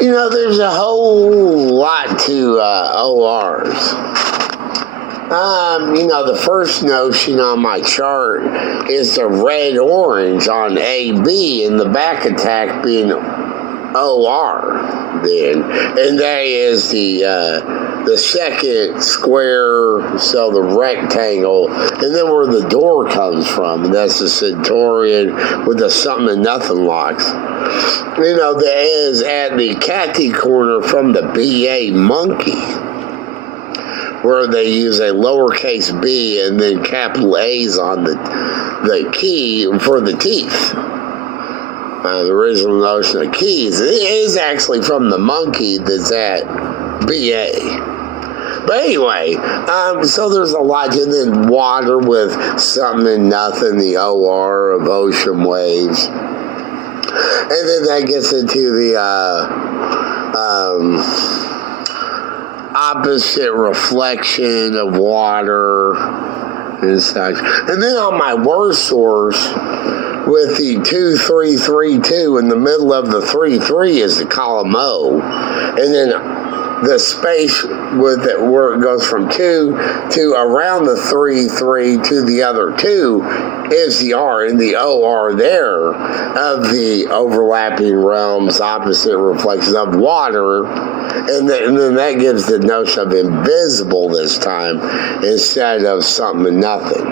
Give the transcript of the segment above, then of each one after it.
There's a whole lot to ORs. The first notion on my chart is the red-orange on AB and the back attack being OR then. And that is the second square, so the rectangle, and then where the door comes from, and that's the Centaurian with the something and nothing locks. That is at the Cathy corner from the BA monkey, where they use a lowercase b and then capital A's on the key for the teeth. The original notion of keys is actually from the monkey that's at BA. But anyway, so there's a lot, and then water with something and nothing, the OR of ocean waves. And then that gets into the opposite reflection of water and such. And then on my word source, with the 2332 in the middle of the 33 is the column O, and then the space with it where it goes from 2 to around the 3 to the other 2 is the R, and the OR there of the overlapping realms, opposite reflections of water, and then that gives the notion of invisible this time instead of something and nothing.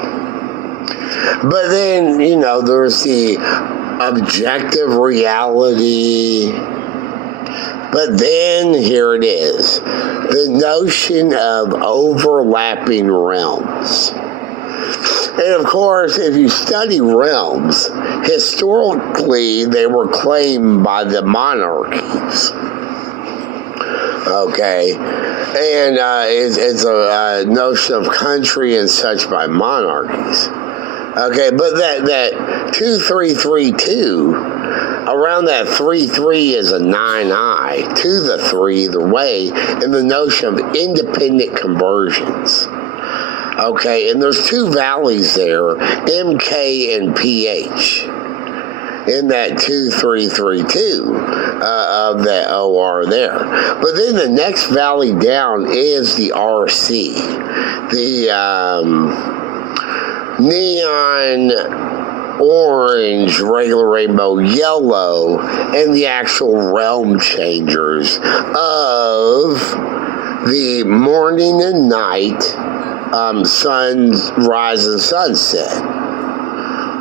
But then, there's the objective reality. But then, here it is, the notion of overlapping realms. And of course, if you study realms, historically, they were claimed by the monarchies. Okay, and it's a notion of country and such by monarchies. Okay, but that 2332, around that 3 is a 9I to the 3 either way, and the notion of independent conversions. Okay, and there's 2 valleys there, MK and PH, in that 2332 of that OR there. But then the next valley down is the RC, the neon orange, regular rainbow yellow, and the actual realm changers of the morning and night, sunrise and sunset.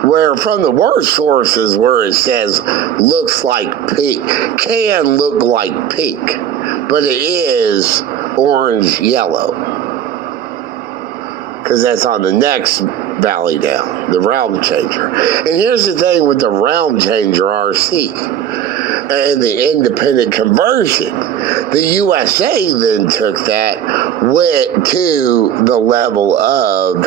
Where from the word sources where it says looks like pink, can look like pink, but it is orange yellow. Because that's on the next valley down, the realm changer. And here's the thing with the realm changer RC and the independent conversion. The USA then took that, went to the level of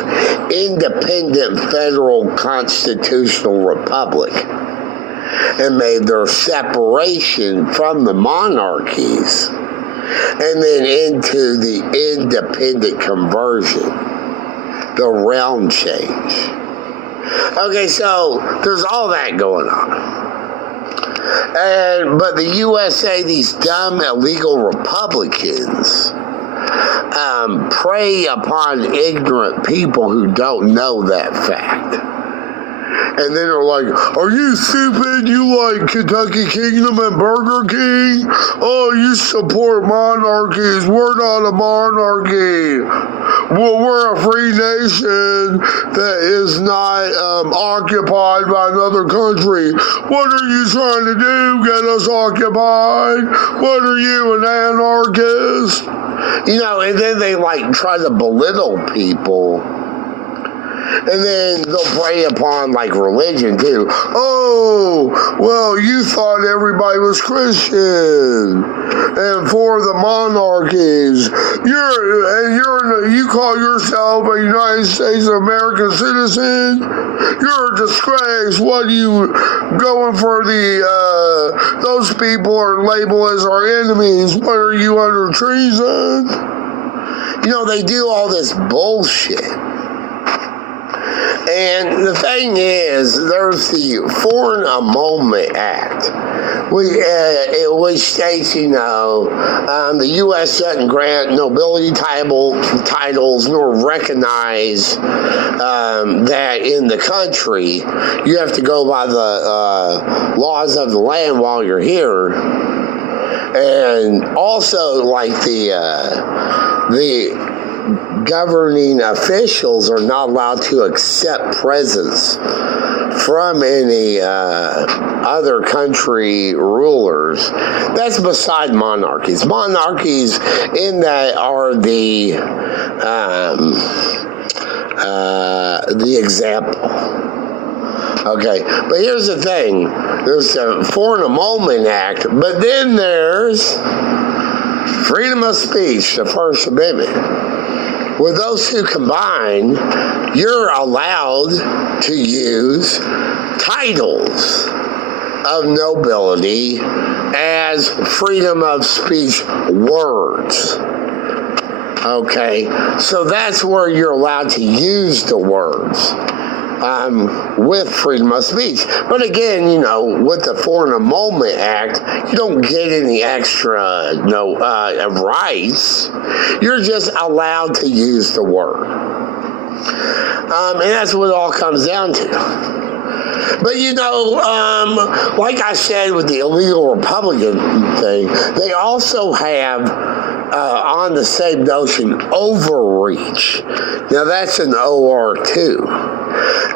independent federal constitutional republic and made their separation from the monarchies and then into the independent conversion, the realm change. Okay, so there's all that going on. But the USA, these dumb illegal Republicans, prey upon ignorant people who don't know that fact. And then they're like, are you stupid? You like Kentucky Kingdom and Burger King? Oh, you support monarchies. We're not a monarchy. Well, we're a free nation that is not occupied by another country. What are you trying to do? Get us occupied? What are you, an anarchist? And then they try to belittle people. And then they'll prey upon religion too. Oh, well, you thought everybody was Christian and for the monarchies. You call yourself a United States of American citizen? You're a disgrace. What are you going for? Those people are labeled as our enemies. What are you, under treason? They do all this bullshit. And the thing is, there's the Foreign Emolument Act, which states, the U.S. doesn't grant nobility titles nor recognize that in the country. You have to go by the laws of the land while you're here. And also, like the governing officials are not allowed to accept presents from any other country rulers. That's beside monarchies. Monarchies in that are the example. Okay, but here's the thing. There's the Foreign Emolument Act, but then there's freedom of speech, the First Amendment. With those two combined, you're allowed to use titles of nobility as freedom of speech words. Okay, so that's where you're allowed to use the words with freedom of speech. But again, with the Foreign Emolument Act, you don't get any extra rights. You're just allowed to use the word. And that's what it all comes down to. But like I said with the illegal Republican thing, they also have on the same notion overreach. Now that's an OR too.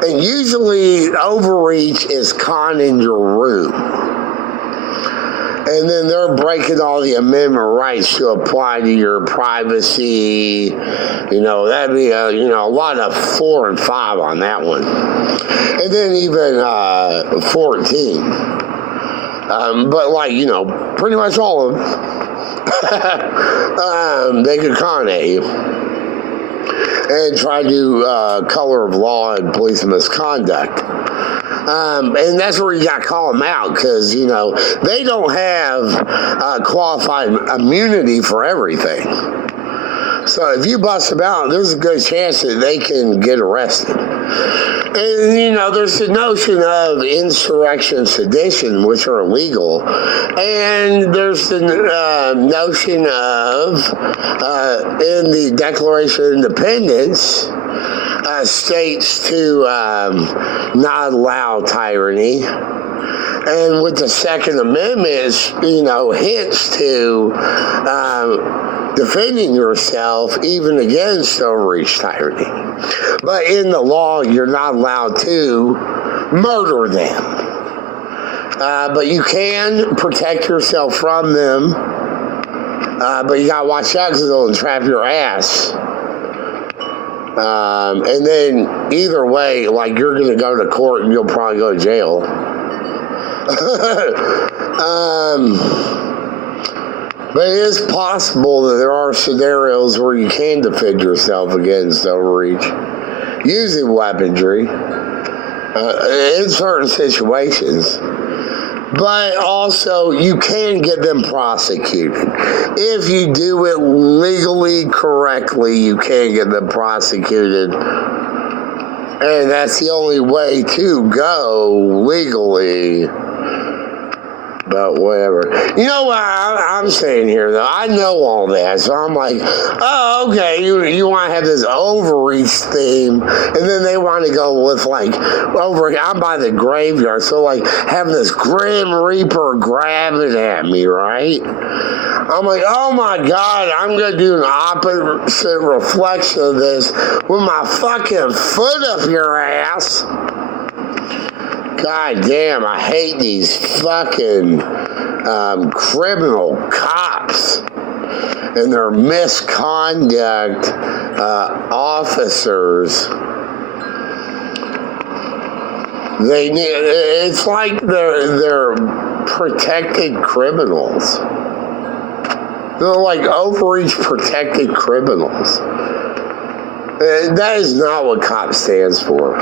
And usually overreach is conning your room. And then they're breaking all the amendment rights to apply to your privacy. That'd be a lot of 4 and 5 on that one. And then even 14. But pretty much all of them, they could con at you and try to color of law and police misconduct. And that's where you got to call them out, because, they don't have qualified immunity for everything. So if you bust them out, there's a good chance that they can get arrested. And, there's the notion of insurrection, sedition, which are illegal. And there's the notion of, in the Declaration of Independence, states to not allow tyranny. And with the Second Amendment, hints to defending yourself even against overreach tyranny. But in the law, you're not allowed to murder them. But you can protect yourself from them. But you gotta watch out, because they'll entrap your ass. And then either way, you're gonna go to court and you'll probably go to jail. But it is possible that there are scenarios where you can defend yourself against overreach using weaponry in certain situations. But also, you can get them prosecuted. If you do it legally correctly, you can get them prosecuted. And that's the only way to go legally. But whatever. You know what I'm saying here, though? I know all that. So I'm like, oh, okay, you want to have this overreach theme. And then they want to go with, I'm by the graveyard. So, having this Grim Reaper grabbing at me, right? I'm like, oh, my God, I'm going to do an opposite reflection of this with my fucking foot up your ass. God damn, I hate these fucking criminal cops and their misconduct officers. It's like they're protected criminals. They're like overreach protected criminals. That is not what COP stands for.